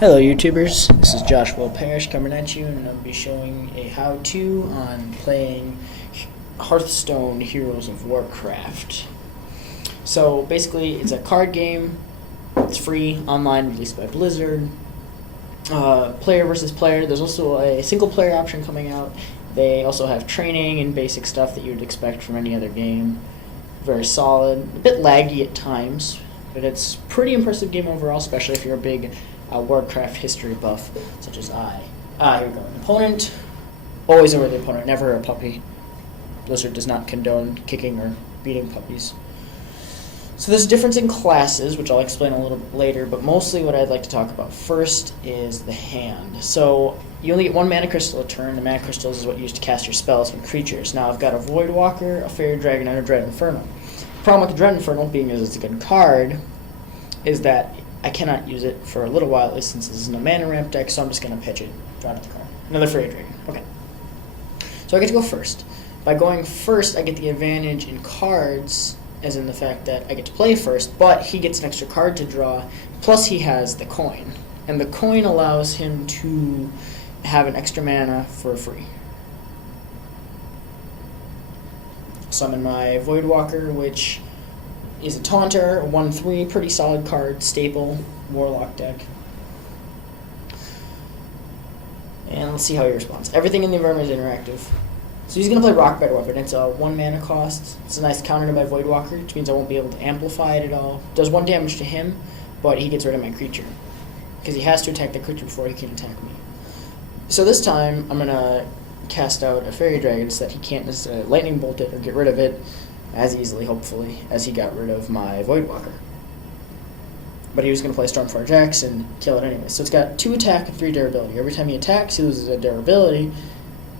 Hello YouTubers, this is Joshua Parrish coming at you, and I'll be showing a how-to on playing Hearthstone Heroes of Warcraft. So basically it's a card game, it's free, online, released by Blizzard, player versus player. There's also a single player option coming out. They also have training and basic stuff that you would expect from any other game. Very solid, a bit laggy at times, but it's a pretty impressive game overall, especially if you're a big Warcraft history buff, such as I. Here we go. An opponent, always a worthy opponent, never a puppy. Blizzard does not condone kicking or beating puppies. So there's a difference in classes, which I'll explain a little bit later, but mostly what I'd like to talk about first is the hand. So you only get one mana crystal a turn. The mana crystals is what you use to cast your spells and creatures. Now I've got a Void Walker, a Fairy Dragon, and a Dread Infernal. The problem with the Dread Infernal, being as it's a good card, is that I cannot use it for a little while, at least since this is no mana ramp deck, so I'm just going to pitch it, draw it to the card. Another Fairy Dragon. Okay. So I get to go first. By going first, I get the advantage in cards, as in the fact that I get to play first, but he gets an extra card to draw, plus he has the coin. And the coin allows him to have an extra mana for free. Summon my Void Walker, which is a Taunter, 1/3, pretty solid card, staple, Warlock deck. And let's see how he responds. Everything in the environment is interactive. So he's going to play Rock Biter Weapon. It's a 1 mana cost. It's a nice counter to my Void Walker, which means I won't be able to amplify it at all. Does 1 damage to him, but he gets rid of my creature, because he has to attack the creature before he can attack me. So this time, I'm going to cast out a Fairy Dragon so that he can't necessarily Lightning Bolt it or get rid of it as easily, hopefully, as he got rid of my Void Walker. But he was going to play Stormforge X and kill it anyway. So it's got 2 attack and 3 durability. Every time he attacks, he loses a durability,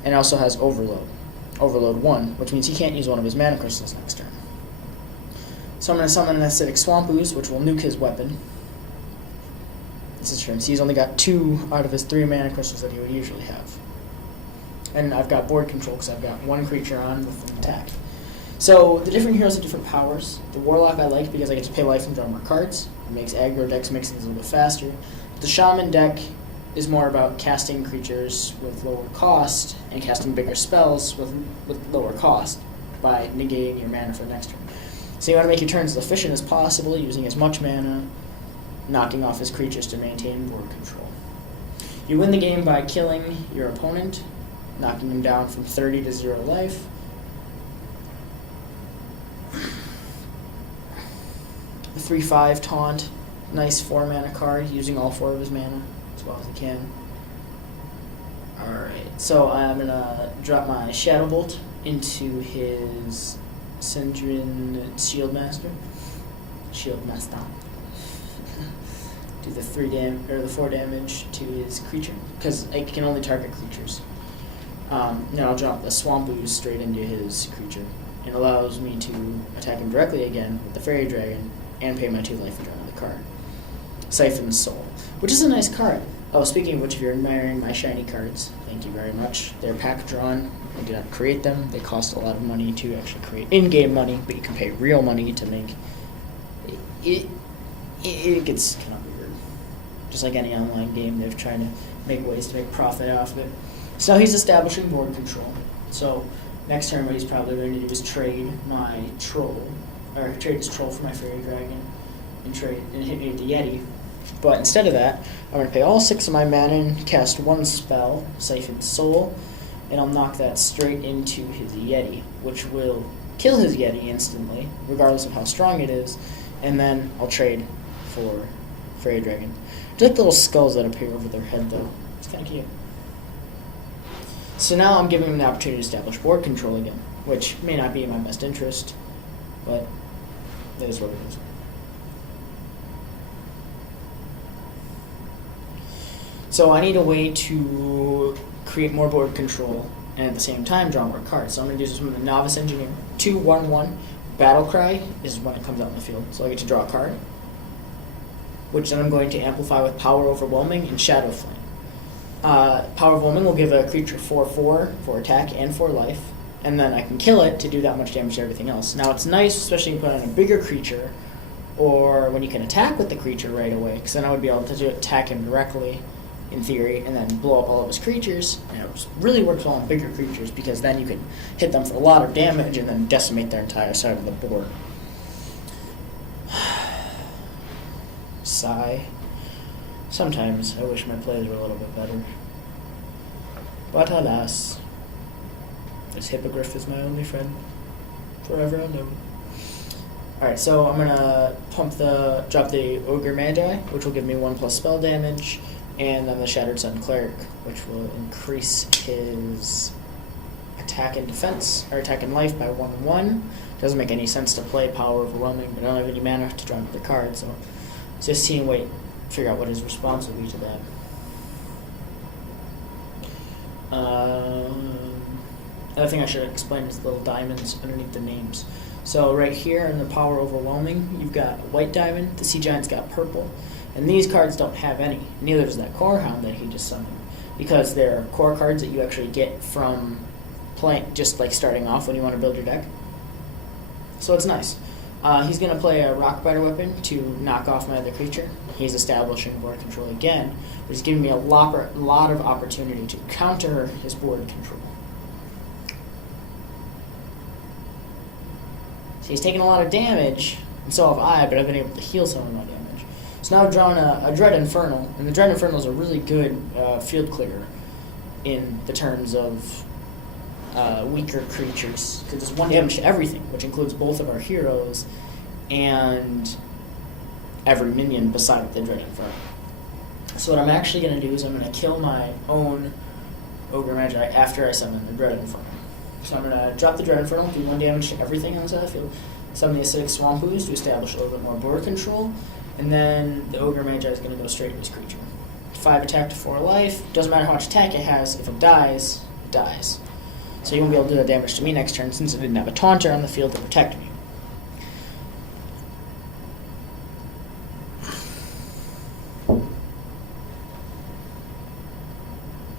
and it also has Overload. Overload 1, which means he can't use one of his mana crystals next turn. So I'm going to summon an Acidic Swamp Ooze, which will nuke his weapon. It's his turn. So he's only got 2 out of his 3 mana crystals that he would usually have. And I've got board control because I've got 1 creature on with an attack. So the different heroes have different powers. The Warlock I like because I get to pay life and draw more cards. It makes aggro decks make things a little bit faster. The Shaman deck is more about casting creatures with lower cost and casting bigger spells with lower cost by negating your mana for the next turn. So you want to make your turns as efficient as possible, using as much mana, knocking off his creatures to maintain board control. You win the game by killing your opponent, knocking him down from 30 to 0 life. The 3/5 Taunt, nice 4 mana card, using all 4 of his mana as well as he can. Alright, so I'm going to drop my Shadow Bolt into his Syndran Shieldmaster. Do the 4 damage to his creature, because I can only target creatures. Now I'll drop the Swamp Ooze straight into his creature. It allows me to attack him directly again with the Fairy Dragon and pay my 2 life and draw another card. Siphon Soul, which is a nice card. Oh, speaking of which, if you're admiring my shiny cards, thank you very much. They're pack drawn. I did not create them. They cost a lot of money to actually create, in-game money, but you can pay real money to make it. It gets kind of weird. Just like any online game, they're trying to make ways to make profit off of it. So now he's establishing board control. So next turn, what he's probably going to do is trade my troll, or trade his troll for my Fairy Dragon, and hit me with the Yeti. But instead of that, I'm going to pay all 6 of my mana and cast 1 spell, Siphon Soul, and I'll knock that straight into his Yeti, which will kill his Yeti instantly, regardless of how strong it is, and then I'll trade for Fairy Dragon. I like the little skulls that appear over their head, though. It's kind of cute. So now I'm giving him the opportunity to establish board control again, which may not be in my best interest, but that is what it is. So I need a way to create more board control and at the same time draw more cards. So I'm going to do this with the Novice Engineer. 2/1/1. Battle Cry is when it comes out in the field. So I get to draw a card, which then I'm going to amplify with Power Overwhelming and Shadow Flame. Power Overwhelming will give a creature 4/4 for attack and 4 life, and then I can kill it to do that much damage to everything else. Now it's nice, especially when you put on a bigger creature, or when you can attack with the creature right away, because then I would be able to attack him directly, in theory, and then blow up all of his creatures. And it really works well on bigger creatures, because then you can hit them for a lot of damage and then decimate their entire side of the board. Sigh. Sometimes I wish my plays were a little bit better. But alas, this hippogriff is my only friend. Forever unknown. Alright, so I'm gonna drop the Ogre Magi, which will give me 1+ spell damage, and then the Shattered Sun Cleric, which will increase his attack and defense, or attack and life by 1/1. Doesn't make any sense to play Power Overwhelming, but I don't have any mana to draw another card, so just figure out what his response will be to that. Another thing I should explain is the little diamonds underneath the names. So right here in the Power Overwhelming, you've got white diamond, the Sea Giant's got purple, and these cards don't have any. Neither does that Core Hound that he just summoned, because they're core cards that you actually get from playing, just like starting off when you want to build your deck. So it's nice. He's going to play a Rock Biter weapon to knock off my other creature. He's establishing board control again, but he's giving me a lot of opportunity to counter his board control. So he's taking a lot of damage, and so have I, but I've been able to heal some of my damage. So now I've drawn a Dread Infernal, and the Dread Infernal is a really good field clearer in the terms of weaker creatures, because it's 1 damage to everything, which includes both of our heroes and every minion beside the Dread Infernal. So what I'm actually going to do is I'm going to kill my own Ogre Magi after I summon the Dread Infernal. So I'm going to drop the Dread Infernal, do 1 damage to everything on the side of the field, summon the Acidic Swamp Ooze to establish a little bit more board control, and then the Ogre Magi is going to go straight to his creature. 5 attack to 4 life. Doesn't matter how much attack it has. If it dies, it dies. So you won't be able to do that damage to me next turn, since it didn't have a taunter on the field to protect me.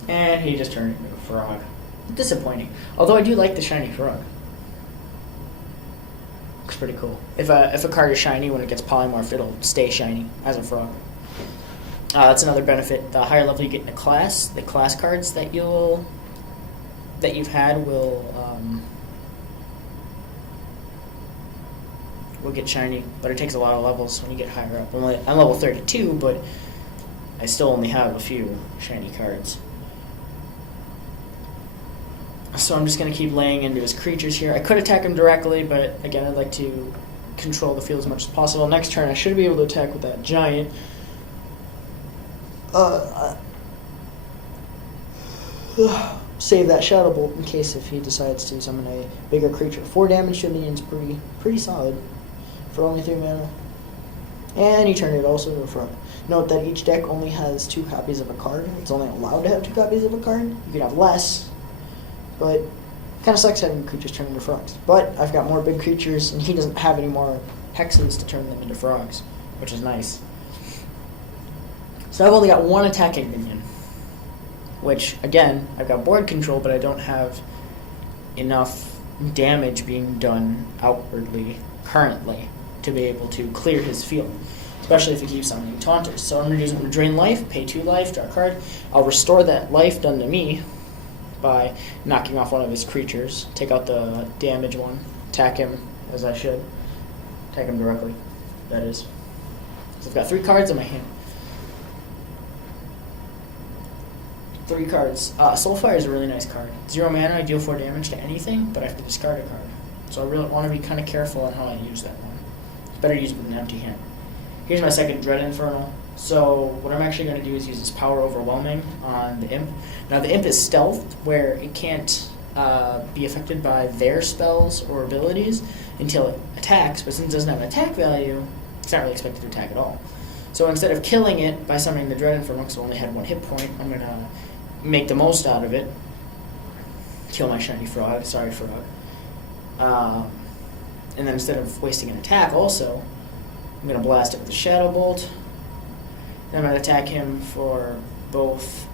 And he just turned into a frog. Disappointing. Although I do like the shiny frog. Looks pretty cool. If a card is shiny, when it gets polymorphed, it'll stay shiny as a frog. That's another benefit. The higher level you get in a class, the class cards that you've had will get shiny, but it takes a lot of levels when you get higher up. I'm level 32, but I still only have a few shiny cards. So I'm just going to keep laying into his creatures here. I could attack him directly, but again, I'd like to control the field as much as possible. Next turn, I should be able to attack with that giant. Save that Shadow Bolt in case if he decides to summon a bigger creature. 4 damage to minions, pretty solid for only 3 mana. And he turned it also to a frog. Note that each deck only has 2 copies of a card. It's only allowed to have 2 copies of a card. You can have less, but kind of sucks having creatures turn into frogs. But I've got more big creatures, and he doesn't have any more hexes to turn them into frogs, which is nice. So I've only got 1 attacking minion, which, again, I've got board control, but I don't have enough damage being done outwardly currently to be able to clear his field, especially if he keeps summoning taunters. So I'm going to use him to drain life, pay 2 life, draw a card. I'll restore that life done to me by knocking off one of his creatures, take out the damage one, attack him as I should, attack him directly, that is. So I've got 3 cards in my hand. 3 cards. Soulfire is a really nice card. 0 mana, I deal 4 damage to anything, but I have to discard a card. So I really want to be kind of careful on how I use that one. It's better to use it with an empty hand. Here's my second Dread Infernal. So what I'm actually going to do is use this Power Overwhelming on the Imp. Now the Imp is stealthed, where it can't be affected by their spells or abilities until it attacks, but since it doesn't have an attack value, it's not really expected to attack at all. So instead of killing it by summoning the Dread Infernal, because it only had 1 hit point, I'm going to make the most out of it. Kill my shiny frog. Sorry, frog. And then instead of wasting an attack also, I'm going to blast it with the Shadow Bolt. Then I'm going to attack him for both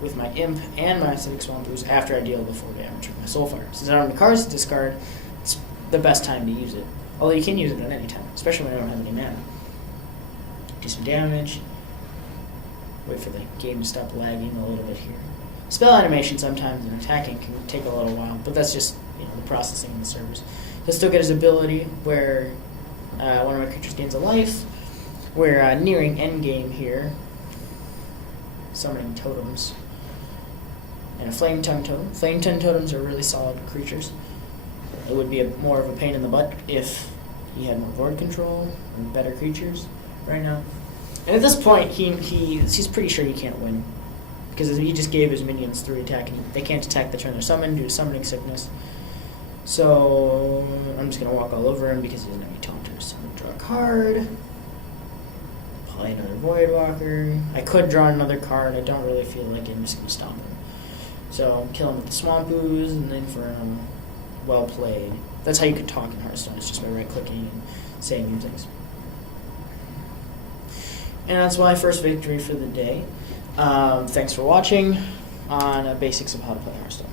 with my Imp and my Acidic Swamp Ooze after I deal the 4 damage with my Soulfire. Since I don't have any cards to discard, it's the best time to use it. Although you can use it at any time, especially when I don't have any mana. Do some damage. Wait for the game to stop lagging a little bit here. Spell animation sometimes and attacking can take a little while, but that's just the processing in the servers. He'll still get his ability where one of my creatures gains a life. We're nearing endgame here. Summoning totems. And a flame tongue totem. Flame tongue totems are really solid creatures. It would be more of a pain in the butt if he had more board control and better creatures right now. And at this point, he's pretty sure he can't win. Because he just gave his minions 3 attack, and they can't attack the turn they're summoned due to summoning sickness. So I'm just going to walk all over him because he doesn't have any taunters. So I'm going to draw a card. Play another Voidwalker. I could draw another card. I don't really feel like it. I'm just going to stomp him. So kill him with the Swamp Ooze, and then for well played. That's how you can talk in Hearthstone. It's just by right-clicking and saying new things. And that's my first victory for the day. Thanks for watching on Basics of How to Play Hearthstone.